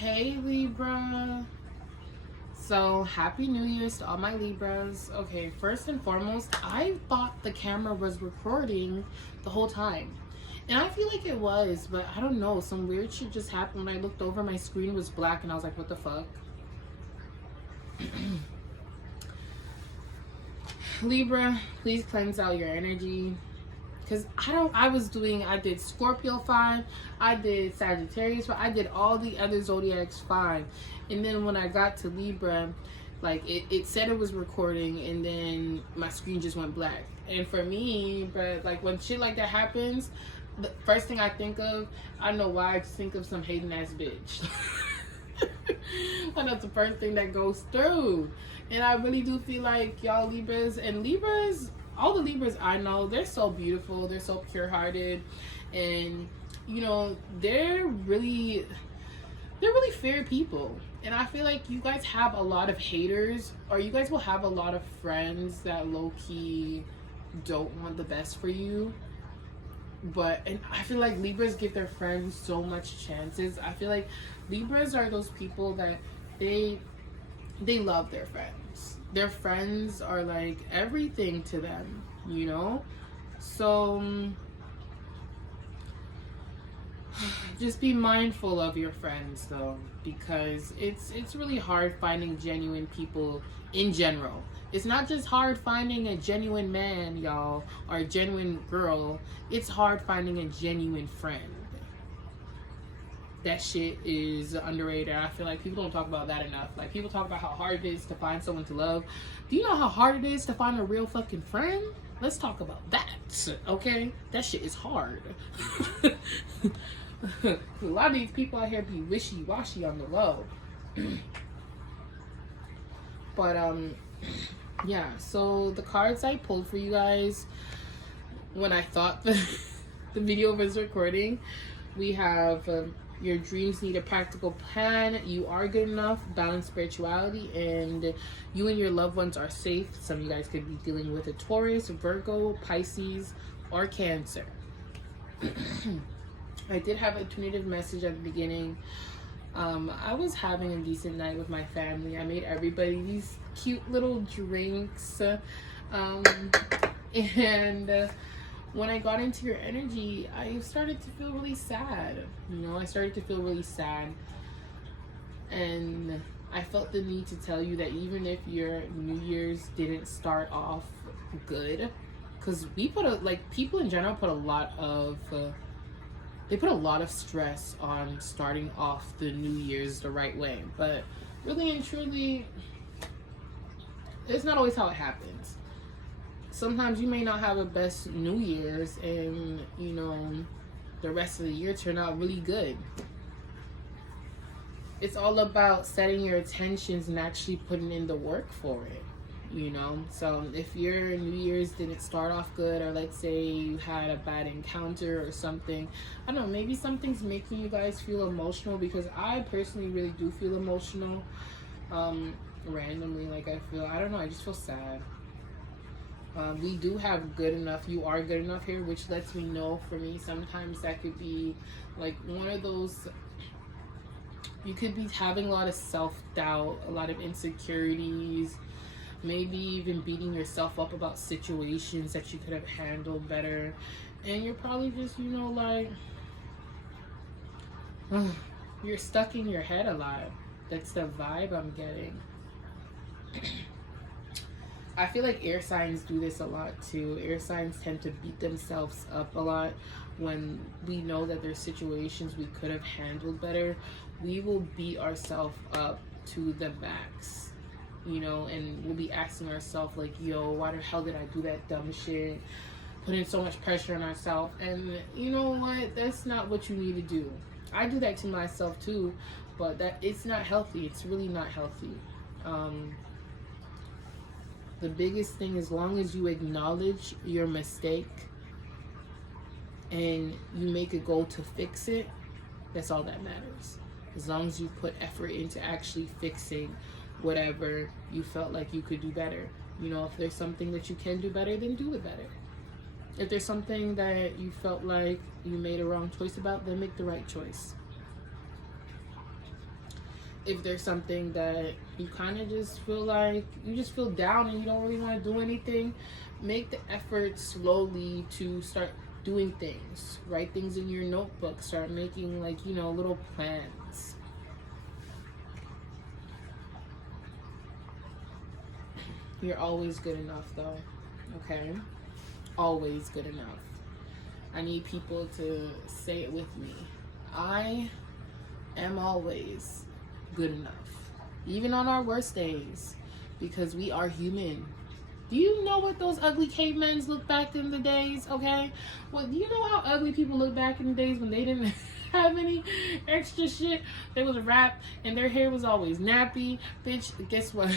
Hey Libra. So happy New Year's to all my Libras. Okay, first and foremost, I thought the camera was recording the whole time. And I feel like it was, but I don't know. Some weird shit just happened when I looked over. My screen was black and I was like, what the fuck? Libra, please cleanse out your energy. Because I did Scorpio fine, I did Sagittarius fine, I did all the other zodiacs fine. And then when I got to Libra, like it said it was recording and then my screen just went black. And for me, but like when shit like that happens, the first thing I think of, I don't know why, I just think of some hating ass bitch. And that's the first thing that goes through. And I really do feel like y'all Libras, all the Libras I know, they're so beautiful, they're so pure hearted, and they're really fair people. And I feel like you guys have a lot of haters, or you guys will have a lot of friends that low key don't want the best for you. And I feel like Libras give their friends so much chances. I feel like Libras are those people that they they love their friends. Their friends are like everything to them, you know? So just be mindful of your friends though, because it's really hard finding genuine people in general. It's not just hard finding a genuine man, y'all, or a genuine girl. It's hard finding a genuine friend. That shit is underrated. I feel like people don't talk about that enough. Like, people talk about how hard it is to find someone to love. Do you know how hard it is to find a real fucking friend? Let's talk about that, okay? That shit is hard. A lot of these people out here be wishy-washy on the low. But yeah, so the cards I pulled for you guys when I thought the video was recording, we have your dreams need a practical plan, you are good enough, balanced spirituality, and you and your loved ones are safe. Some of you guys could be dealing with a Taurus, Virgo, Pisces, or Cancer. I did have a tentative message at the beginning. I was having a decent night with my family. I made everybody these cute little drinks. And when I got into your energy, I started to feel really sad. I started to feel really sad. And I felt the need to tell you that even if your New Year's didn't start off good, because people in general put a lot of they put a lot of stress on starting off the New Year's the right way. But really and truly, it's not always how it happens. Sometimes you may not have a best New Year's and, the rest of the year turn out really good. It's all about setting your intentions and actually putting in the work for it. So if your New Year's didn't start off good, or let's say you had a bad encounter or something, I don't know, maybe something's making you guys feel emotional, because I personally really do feel emotional randomly. Like, I don't know, I just feel sad. We do have good enough, you are good enough here, which lets me know, for me, sometimes that could be like one of those, you could be having a lot of self-doubt, a lot of insecurities, maybe even beating yourself up about situations that you could have handled better, and you're probably just you're stuck in your head a lot. That's the vibe I'm getting. I feel like air signs do this a lot too. Air signs tend to beat themselves up a lot when we know that there's situations we could have handled better. We will beat ourselves up to the max. And we'll be asking ourselves like, yo, why the hell did I do that dumb shit? Putting so much pressure on ourselves. And you know what? That's not what you need to do. I do that to myself too, but it's not healthy. It's really not healthy. The biggest thing, as long as you acknowledge your mistake and you make a goal to fix it, that's all that matters. As long as you put effort into actually fixing whatever you felt like you could do better. If there's something that you can do better, then do it better. If there's something that you felt like you made a wrong choice about, then make the right choice. if there's something that you kind of just feel like you just feel down and you don't really want to do anything, make the effort slowly to start doing things. Write things in your notebook. Start making, like, you know, little plans. You're always good enough, though. Okay? Always good enough. I need people to say it with me. I am always good enough. Even on our worst days. Because we are human. Do you know what those ugly cavemen looked back in the days? Okay? Well, do you know how ugly people look back in the days when they didn't have any extra shit? They was wrapped and their hair was always nappy. Bitch, guess what?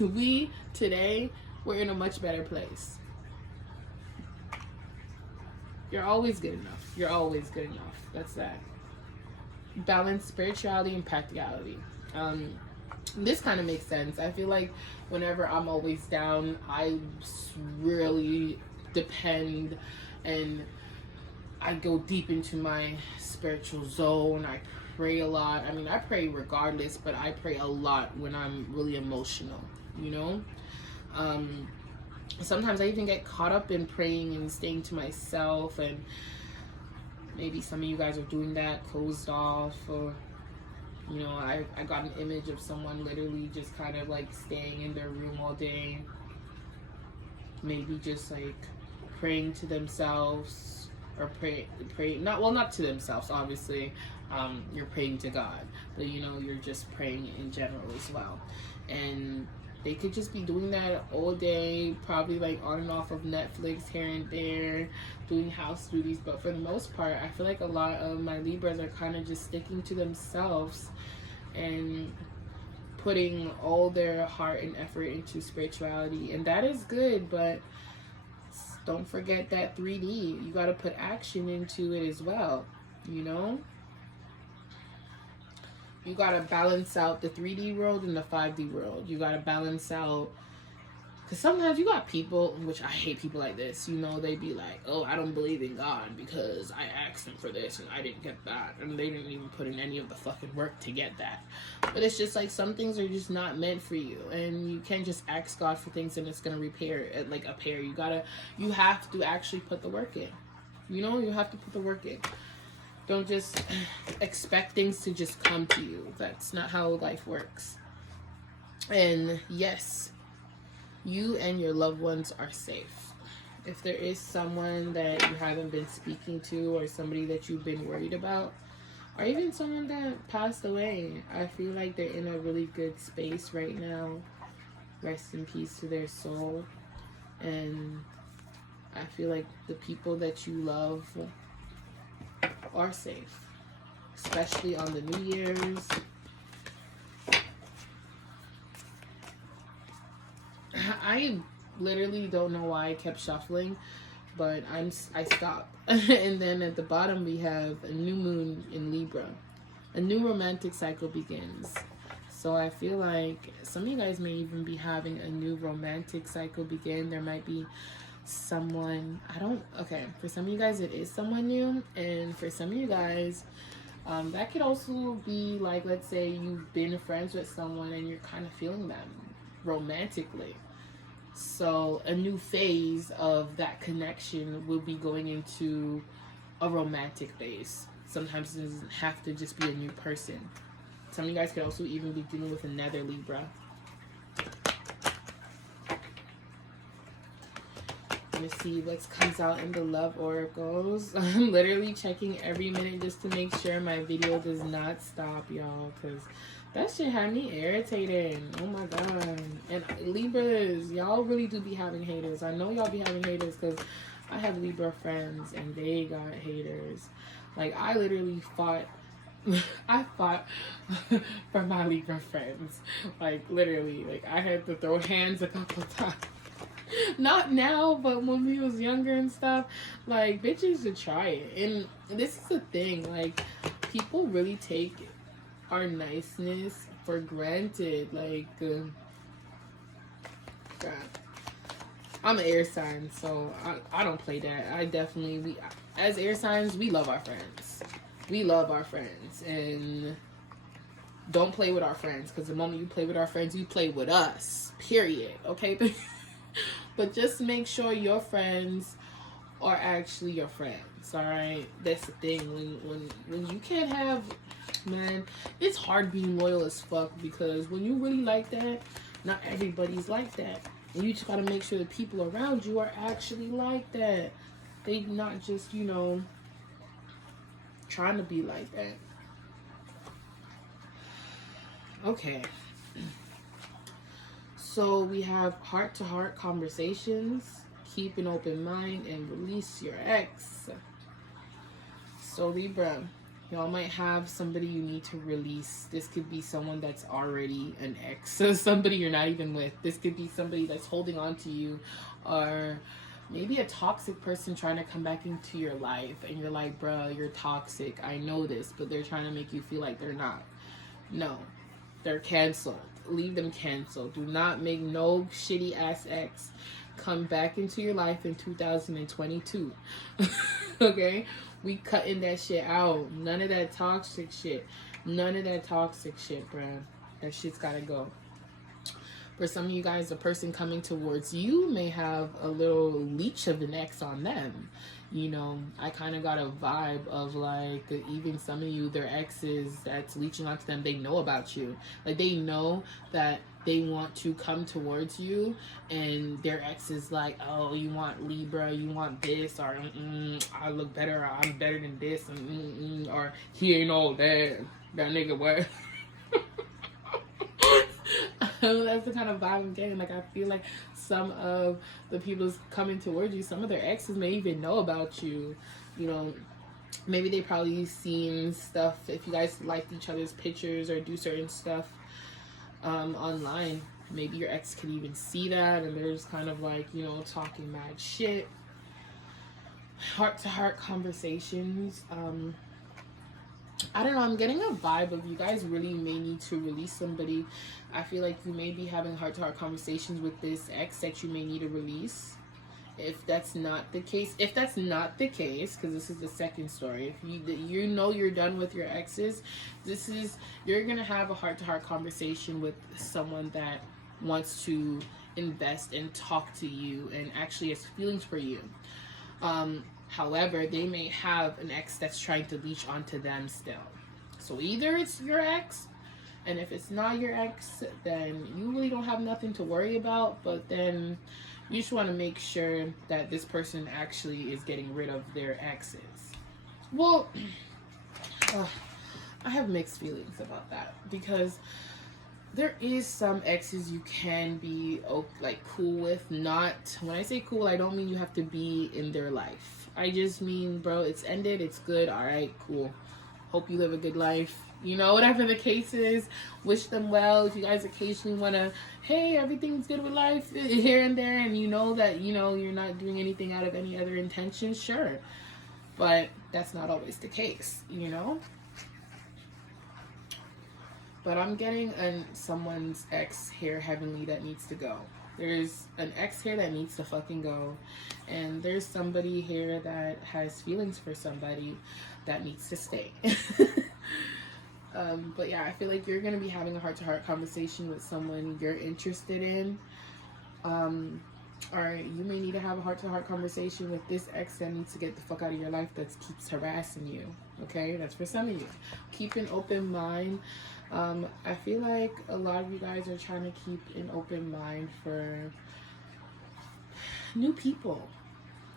We, today, we're in a much better place. You're always good enough. You're always good enough. That's that. Balance spirituality and practicality. This kind of makes sense. I feel like whenever I'm always down, I really depend and I go deep into my spiritual zone. I pray a lot. I mean, I pray regardless, but I pray a lot when I'm really emotional, you know? Sometimes I even get caught up in praying and staying to myself, and maybe some of you guys are doing that, closed off, or, you know, I got an image of someone literally just kind of like staying in their room all day, maybe just like praying to themselves, or not to themselves, obviously. You're praying to God, but you know, you're just praying in general as well. And they could just be doing that all day, probably like on and off of Netflix here and there, doing house duties. But for the most part, I feel like a lot of my Libras are kind of just sticking to themselves and putting all their heart and effort into spirituality. And that is good, but don't forget that 3D. You got to put action into it as well, you know? You gotta balance out the 3D world and the 5D world. You gotta balance out, because sometimes you got people, which I hate people like this, you know, they be like, oh, I don't believe in God because I asked them for this and I didn't get that, and they didn't even put in any of the fucking work to get that. But it's just like, some things are just not meant for you, and you can't just ask God for things and it's gonna appear. You have to actually put the work in, you know? You have to put the work in. Don't just expect things to just come to you. That's not how life works. And yes, you and your loved ones are safe. If there is someone that you haven't been speaking to, or somebody that you've been worried about, or even someone that passed away, I feel like they're in a really good space right now. Rest in peace to their soul. And I feel like the people that you love are safe, especially on the New Year's. I literally don't know why I kept shuffling, but I stopped. And then at the bottom we have a new moon in Libra. A new romantic cycle begins. So I feel like some of you guys may even be having a new romantic cycle begin. There might be someone, for some of you guys it is someone new, and for some of you guys that could also be like, let's say you've been friends with someone and you're kind of feeling them romantically, so a new phase of that connection will be going into a romantic phase. Sometimes it doesn't have to just be a new person. Some of you guys could also even be dealing with another Libra. Let's see what comes out in the love oracles. I'm literally checking every minute just to make sure my video does not stop, y'all, because that shit had me irritated. Oh my god. And Libras, y'all really do be having haters. I know y'all be having haters because I have Libra friends and they got haters. Like, I literally fought for my Libra friends. Like, literally, like, I had to throw hands a couple times. Not now, but when we was younger and stuff, like, bitches should try it. And this is the thing, like, people really take our niceness for granted. Like, God. I'm an air sign, so I don't play that. As air signs, we love our friends. We love our friends. And don't play with our friends, because the moment you play with our friends, you play with us, period. Okay. But just make sure your friends are actually your friends. All right, that's the thing. When you can't have, man, it's hard being loyal as fuck, because when you really like that, not everybody's like that. And you just gotta make sure the people around you are actually like that. They not just, trying to be like that. Okay. So we have heart-to-heart conversations, keep an open mind, and release your ex. So Libra, y'all might have somebody you need to release. This could be someone that's already an ex, so somebody you're not even with. This could be somebody that's holding on to you, or maybe a toxic person trying to come back into your life, and you're like, bruh, you're toxic. I know this, but they're trying to make you feel like they're not. No, they're canceled. Leave them canceled. Do not make no shitty ass ex come back into your life in 2022. Okay? We cutting that shit out. None of that toxic shit. None of that toxic shit, bruh. That shit's gotta go. For some of you guys, the person coming towards you may have a little leech of an ex on them. I kind of got a vibe of like, even some of you, their exes that's leeching onto them, they know about you. Like, they know that they want to come towards you, and their ex is like, oh, you want Libra, you want this, or I look better, or I'm better than this, or he ain't all that nigga what. That's the kind of vibe I'm getting. Like, I feel like some of the people coming towards you, some of their exes may even know about you. Maybe they probably seen stuff, if you guys liked each other's pictures or do certain stuff online. Maybe your ex could even see that, and they're just kind of like, talking mad shit. Heart-to-heart conversations. I don't know, I'm getting a vibe of you guys really may need to release somebody. I feel like you may be having heart-to-heart conversations with this ex that you may need to release. If that's not the case, because this is the second story, if you're done with your exes, you're gonna have a heart-to-heart conversation with someone that wants to invest and talk to you and actually has feelings for you. However, they may have an ex that's trying to leech onto them still. So either it's your ex, and if it's not your ex, then you really don't have nothing to worry about, but then you just want to make sure that this person actually is getting rid of their exes. Well, I have mixed feelings about that, because there is some exes you can be cool with. Not, when I say cool, I don't mean you have to be in their life. I just mean, bro, it's ended, it's good, alright, cool. Hope you live a good life. Whatever the case is, wish them well. If you guys occasionally want to, hey, everything's good with life here and there, and that, you're not doing anything out of any other intention, sure. But that's not always the case, But I'm getting someone's ex here, heavenly, that needs to go. There's an ex here that needs to fucking go. And there's somebody here that has feelings for somebody that needs to stay. But yeah, I feel like you're going to be having a heart-to-heart conversation with someone you're interested in. Or you may need to have a heart-to-heart conversation with this ex that needs to get the fuck out of your life, that keeps harassing you. Okay? That's for some of you. Keep an open mind. I feel like a lot of you guys are trying to keep an open mind for new people.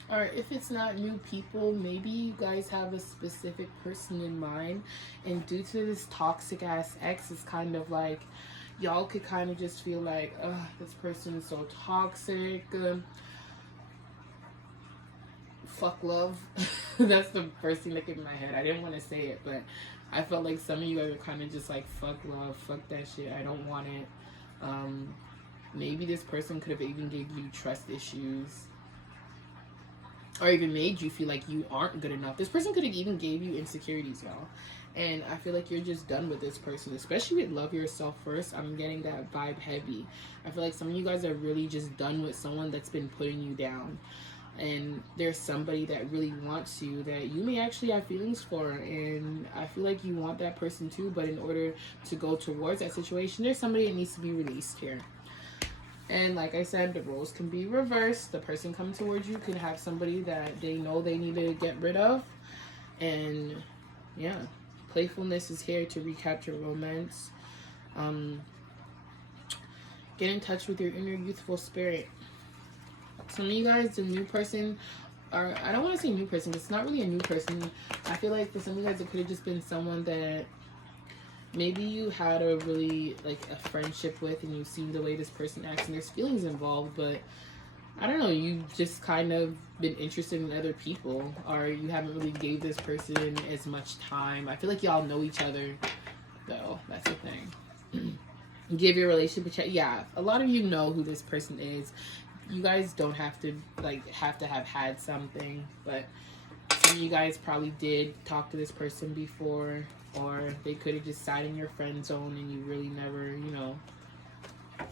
Or if it's not new people, maybe you guys have a specific person in mind, and due to this toxic ass ex, it's kind of like y'all could kind of just feel like, this person is so toxic. Fuck love. That's the first thing that came in my head. I didn't want to say it, but I felt like some of you guys are kind of just like, fuck love, fuck that shit, I don't want it. Maybe this person could have even gave you trust issues, or even made you feel like you aren't good enough. This person could have even gave you insecurities, y'all. And I feel like you're just done with this person, especially with love yourself first. I'm getting that vibe heavy. I feel like some of you guys are really just done with someone that's been putting you down. and there's somebody that really wants you that you may actually have feelings for, and I feel like you want that person too, but in order to go towards that situation, there's somebody that needs to be released here. And like I said, the roles can be reversed. The person coming towards you could have somebody that they know they need to get rid of. And yeah, playfulness is here to recapture romance. Get in touch with your inner youthful spirit. Some of you guys, the new person, or I don't want to say new person, it's not really a new person. I feel like for some of you guys, it could have just been someone that maybe you had a really, like, a friendship with, and you've seen the way this person acts, and there's feelings involved, but I don't know, you just kind of been interested in other people, or you haven't really gave this person as much time. I feel like y'all know each other, though. That's the thing. Give your relationship a check. Yeah, a lot of you know who this person is. You guys don't have to have had something, but some of you guys probably did talk to this person before, or they could have just sat in your friend zone and you really never, you know. Yeah.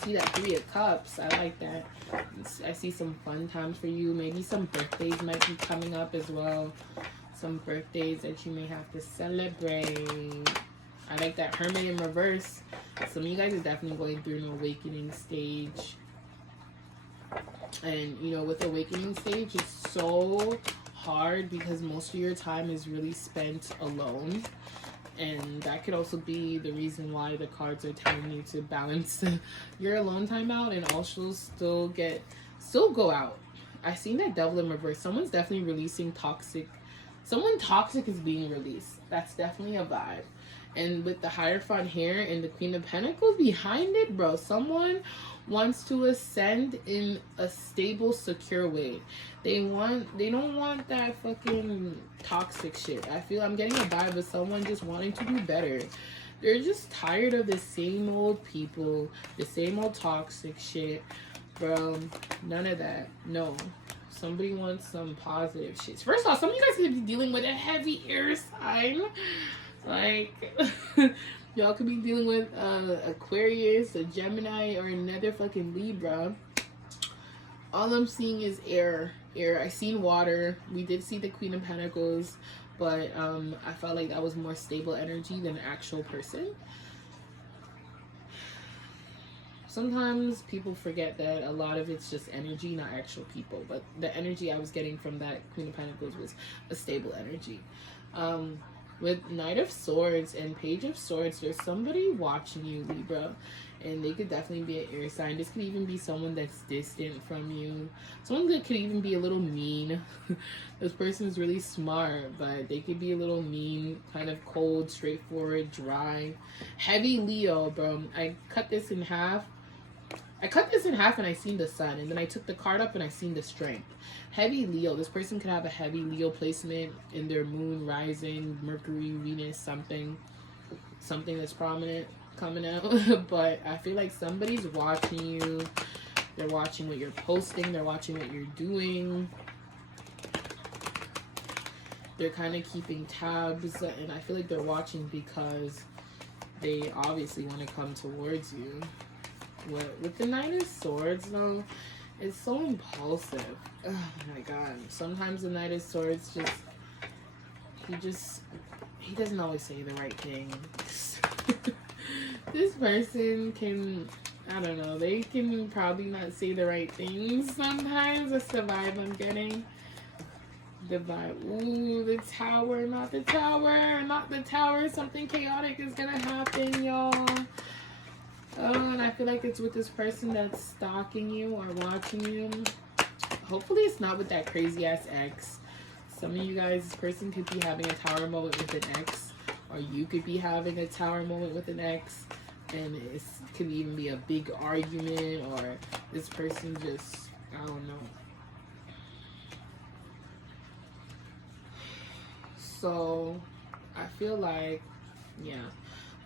See that 3 of Cups. I like that. I see some fun times for you. Maybe some birthdays might be coming up as well. Some birthdays that you may have to celebrate. I like that Hermit in reverse. Some of you guys are definitely going through an awakening stage. And, you know, with awakening stage, it's so hard because most of your time is really spent alone. And that could also be the reason why the cards are telling you to balance your alone time out and also still go out. I seen that Devil in reverse. Someone's definitely releasing toxic. Someone toxic is being released. That's definitely a vibe. And with the Hierophant here and the Queen of Pentacles behind it, bro, someone wants to ascend in a stable, secure way. They don't want that fucking toxic shit. I feel I'm getting a vibe of someone just wanting to do better. They're just tired of the same old people, the same old toxic shit. Bro, none of that. No. Somebody wants some positive shit. First of all, some of you guys could be dealing with a heavy air sign. Like, y'all could be dealing with Aquarius, a Gemini, or another fucking Libra. All I'm seeing is air. I seen water. We did see the Queen of Pentacles, but I felt like that was more stable energy than an actual person. Sometimes people forget that a lot of it's just energy, not actual people. But the energy I was getting from that Queen of Pentacles was a stable energy. With Knight of Swords and Page of Swords, there's somebody watching you, Libra. And they could definitely be an air sign. This could even be someone that's distant from you. Someone that could even be a little mean. This person is really smart, but they could be a little mean, kind of cold, straightforward, dry. Heavy Leo, bro. I cut this in half and I seen the sun, and then I took the card up and I seen the strength. Heavy Leo. This person could have a heavy Leo placement in their moon, rising, Mercury, Venus, something that's prominent coming out. But I feel like somebody's watching you. They're watching what you're posting. They're watching what you're doing. They're kind of keeping tabs, and I feel like they're watching because they obviously want to come towards you. With the Knight of Swords, though, it's so impulsive. Oh my god. Sometimes the Knight of Swords he doesn't always say the right thing. This person can, I don't know, they can probably not say the right things sometimes. That's the vibe I'm getting. The vibe. Ooh, the tower, not the tower, not the tower. Something chaotic is gonna happen, y'all. Oh, and I feel like it's with this person that's stalking you or watching you. Hopefully it's not with that crazy ass ex. Some of you guys, this person could be having a tower moment with an ex, or you could be having a tower moment with an ex, and it could even be a big argument, or this person just, I don't know. So I feel like, yeah,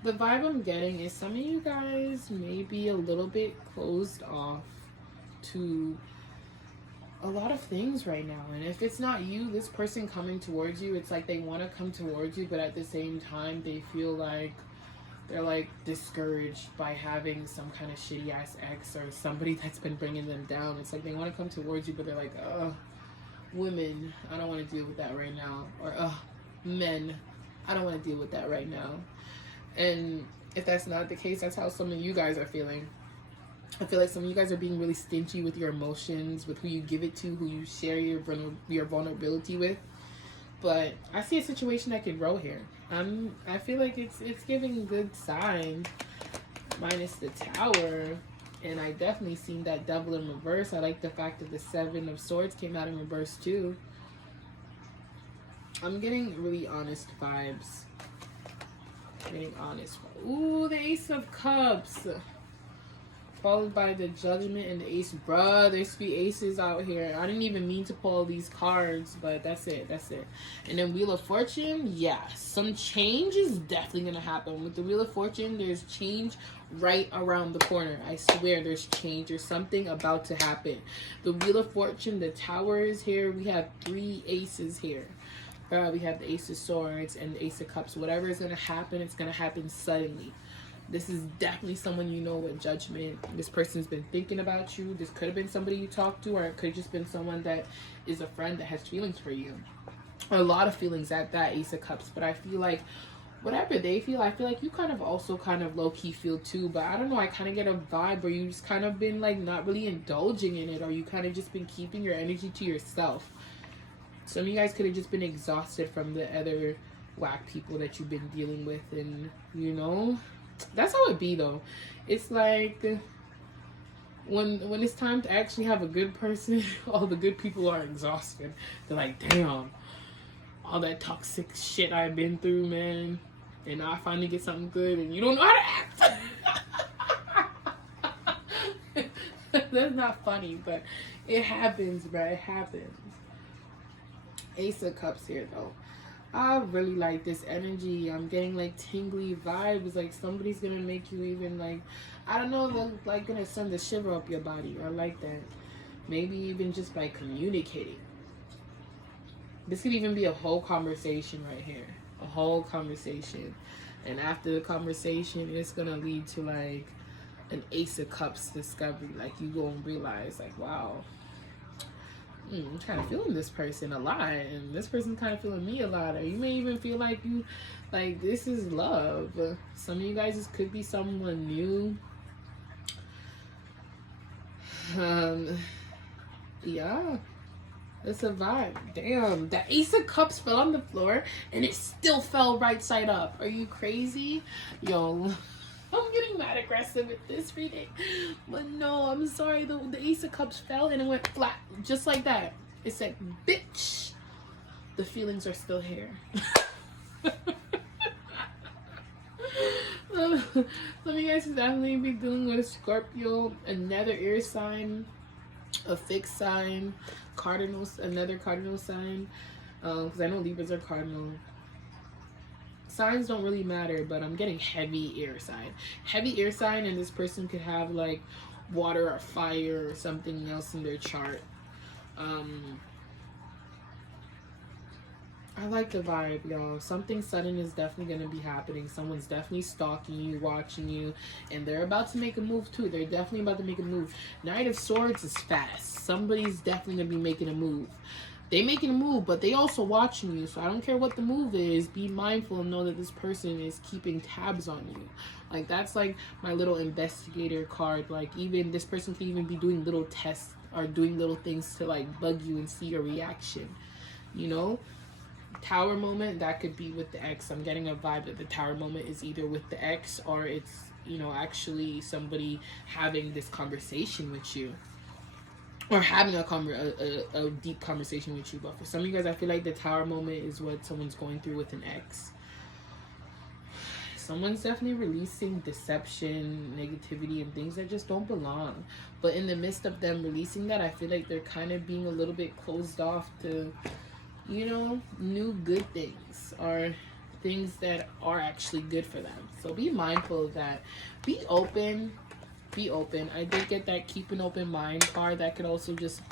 the vibe I'm getting is some of you guys may be a little bit closed off to a lot of things right now. And if it's not you, this person coming towards you, it's like they want to come towards you, but at the same time they feel like They're like discouraged by having some kind of shitty ass ex or somebody that's been bringing them down. It's like they want to come towards you, but they're like, women, I don't want to deal with that right now. Or, men, I don't want to deal with that right now. And if that's not the case, that's how some of you guys are feeling. I feel like some of you guys are being really stingy with your emotions, with who you give it to, who you share your vulnerability with. But I see a situation that could grow here. I feel like it's giving good sign, minus the Tower. And I definitely seen that Devil in reverse. I like the fact that the Seven of Swords came out in reverse too. I'm getting really honest vibes. Getting honest. Ooh, the Ace of Cups. Followed by the Judgment and the Ace. Bruh, there's 3 aces out here. I didn't even mean to pull these cards, but that's it. That's it. And then Wheel of Fortune. Yeah, some change is definitely going to happen. With the Wheel of Fortune, there's change right around the corner. I swear there's change. There's something about to happen. The Wheel of Fortune, the Tower is here. We have 3 aces here. We have the Ace of Swords and the Ace of Cups. Whatever is going to happen, it's going to happen suddenly. This is definitely someone you know with Judgment. This person's been thinking about you. This could have been somebody you talked to, or it could have just been someone that is a friend that has feelings for you. A lot of feelings at that Ace of Cups. But I feel like whatever they feel, I feel like you kind of also kind of low-key feel too. But I don't know, I kind of get a vibe where you just kind of been like not really indulging in it, or you kind of just been keeping your energy to yourself. Some of you guys could have just been exhausted from the other whack people that you've been dealing with, and you know, that's how it be though. It's like when it's time to actually have a good person, all the good people are exhausted. They're like, damn, all that toxic shit I've been through, man, and now I finally get something good, and you don't know how to act. That's not funny, but it happens, bro. It happens. Ace of Cups here though. I really like this energy. I'm getting like tingly vibes. Like somebody's gonna make you even like, I don't know, like gonna send a shiver up your body or like that. Maybe even just by communicating. This could even be a whole conversation right here. A whole conversation. And after the conversation, it's gonna lead to like an Ace of Cups discovery. Like you go and realize like, wow, I'm kind of feeling this person a lot, and this person's kind of feeling me a lot, or you may even feel like this is love. Some of you guys, this could be someone new. Yeah, it's a vibe. Damn, the Ace of Cups fell on the floor, and it still fell right side up. Are you crazy? Yo, I'm getting mad aggressive at this reading. But no, I'm sorry. The Ace of Cups fell and it went flat. Just like that. It said, bitch. The feelings are still here. Some of you guys definitely be dealing with a Scorpio, another air sign, a fixed sign, cardinals, another cardinal sign. Because I know Libras are cardinal. Signs don't really matter, but I'm getting heavy air sign. Heavy air sign, and this person could have like water or fire or something else in their chart. I like the vibe, y'all. Something sudden is definitely going to be happening. Someone's definitely stalking you, watching you, and they're about to make a move too. They're definitely about to make a move. Knight of Swords is fast. Somebody's definitely going to be making a move. They making a move, but they also watching you. So I don't care what the move is. Be mindful and know that this person is keeping tabs on you. Like that's like my little investigator card. Like even this person could even be doing little tests or doing little things to like bug you and see your reaction. You know? Tower moment, that could be with the ex. I'm getting a vibe that the Tower moment is either with the ex or it's, you know, actually somebody having this conversation with you. Or having a deep conversation with you. But for some of you guys, I feel like the Tower moment is what someone's going through with an ex. Someone's definitely releasing deception, negativity, and things that just don't belong. But in the midst of them releasing that, I feel like they're kind of being a little bit closed off to, you know, new good things. Or things that are actually good for them. So be mindful of that. Be open. Be open. I did get that keep an open mind card. That could also just,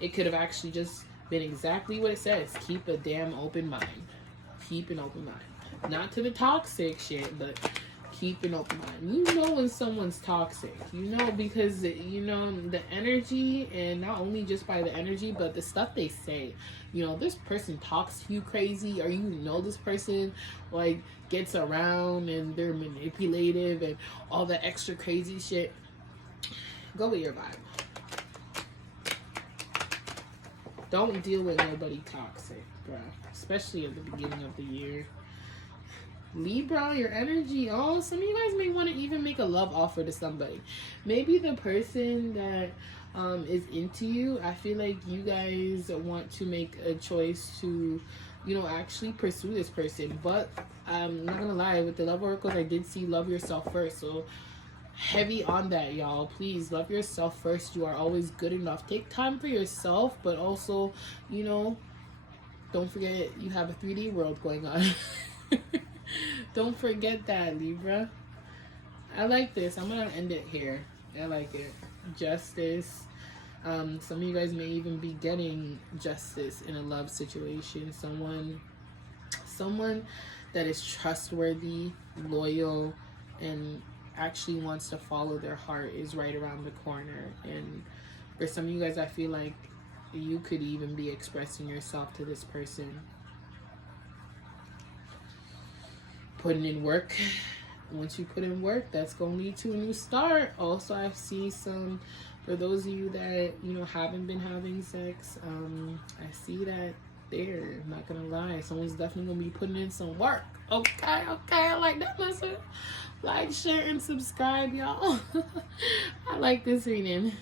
it could have actually just been exactly what it says. Keep a damn open mind. Keep an open mind. Not to the toxic shit, but keep an open mind. You know when someone's toxic, you know, because you know the energy, and not only just by the energy, but the stuff they say. You know, this person talks to you crazy, or you know this person like gets around and they're manipulative and all the extra crazy shit. Go with your vibe. Don't deal with nobody toxic, bro. Especially at the beginning of the year. Libra, your energy. Oh, some of you guys may want to even make a love offer to somebody. Maybe the person that is into you, I feel like you guys want to make a choice to, you know, actually pursue this person. But I'm not gonna lie, with the love oracles, I did see love yourself first. So heavy on that, y'all. Please love yourself first. You are always good enough. Take time for yourself, but also, you know, don't forget you have a 3D world going on. Don't forget that, Libra. I like this. I'm gonna end it here. I like it. Justice. Some of you guys may even be getting justice in a love situation. Someone that is trustworthy, loyal, and actually wants to follow their heart is right around the corner. And for some of you guys, I feel like you could even be expressing yourself to this person. Putting in work. Once you put in work, that's going to lead to a new start. Also, I see some, for those of you that, you know, haven't been having sex, I see that there. I'm not going to lie. Someone's definitely going to be putting in some work. Okay, I like that. Listen. Like, share, and subscribe, y'all. I like this reading.